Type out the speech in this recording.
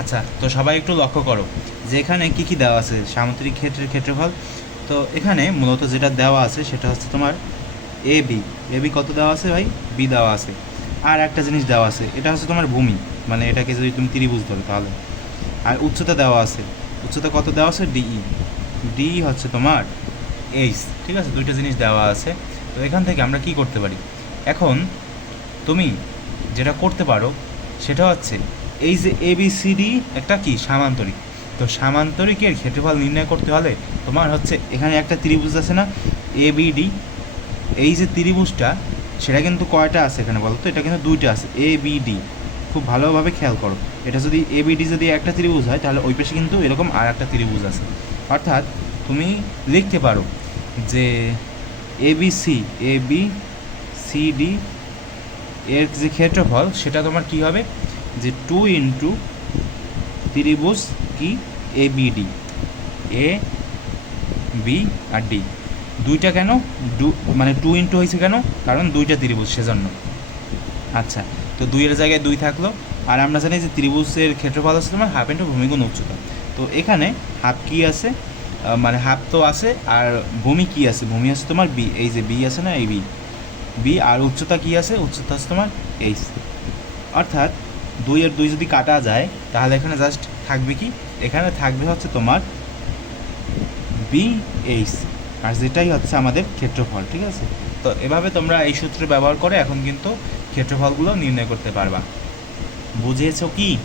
আচ্ছা তো সবাই একটু লক্ষ্য করো। যে এখানে কী কী দেওয়া আছে? সামুদ্রিক ক্ষেত্রের ক্ষেত্রফল। তো এখানে মূলত যেটা দেওয়া আছে সেটা হচ্ছে তোমার এ, বি। এ, বি কত দেওয়া আছে ভাই? বি দেওয়া আছে। আর একটা জিনিস দেওয়া আছে, এটা হচ্ছে তোমার ভূমি। মানে এটাকে যদি তুমি ত্রিভুজ ধরো তাহলে। আর উচ্চতা দেওয়া আছে। উচ্চতা কত দেওয়া আছে? ডিই ডি হচ্ছে তোমার এইচ। ঠিক আছে? দুইটা জিনিস দেওয়া আছে। তো এখান থেকে আমরা কি করতে পারি? এখন তুমি যেটা করতে পারো সেটা হচ্ছে এই যে এ বি সি ডি একটা কি? সামান্তরিক। তো সামান্তরিকের ক্ষেত্রফল নির্ণয় করতে হলে তোমার হচ্ছে এখানে একটা ত্রিভুজ আছে না? এ বি ডি এই যে ত্রিভুজটা, সেটা কিন্তু কয়টা আছে এখানে বলো তো? এটা কিন্তু দুইটা আছে। এ বি ডি খুব ভালোভাবে খেয়াল করো। এটা যদি এ বি ডি যদি একটা ত্রিভুজ হয়, তাহলে ওই পাশে কিন্তু এরকম আর একটা ত্রিভুজ আছে। অর্থাৎ তুমি লিখতে পারো যে A B C A B C D এর যে ক্ষেত্রফল, সেটা তোমার কি হবে? যে টু ইন্টু ত্রিভুজ কি? A B D A B R D দুইটা কেন? দু মানে টু ইন্টু হয়েছে কেন? কারণ দুইটা ত্রিভুজ, সেজন্য। আচ্ছা তো দুইয়ের জায়গায় দুই থাকল। আর আমরা জানি যে ত্রিভুজের ক্ষেত্রফল আছে তোমার হাফ ইন্টু ভূমিগুণ উচ্চতা। তো এখানে হাফ কি আছে? মানে হাফ তো আছে, আর ভূমি কি আছে? ভূমি আছে তোমার বি এই যে বি আছে না, এই বি বি আর উচ্চতা কি আছে? উচ্চতা আছে তোমার এইচ অর্থাৎ দুই আর দুই যদি কাটা যায়, তাহলে এখানে জাস্ট থাকবে কি? এখানে থাকবে হচ্ছে তোমার বি এইচ আর যেটাই হচ্ছে আমাদের ক্ষেত্রফল, ঠিক আছে? তো এভাবে তোমরা এই সূত্র ব্যবহার করে এখন কিন্তু ক্ষেত্রফলগুলো নির্ণয় করতে পারবা। বুঝেছ কি?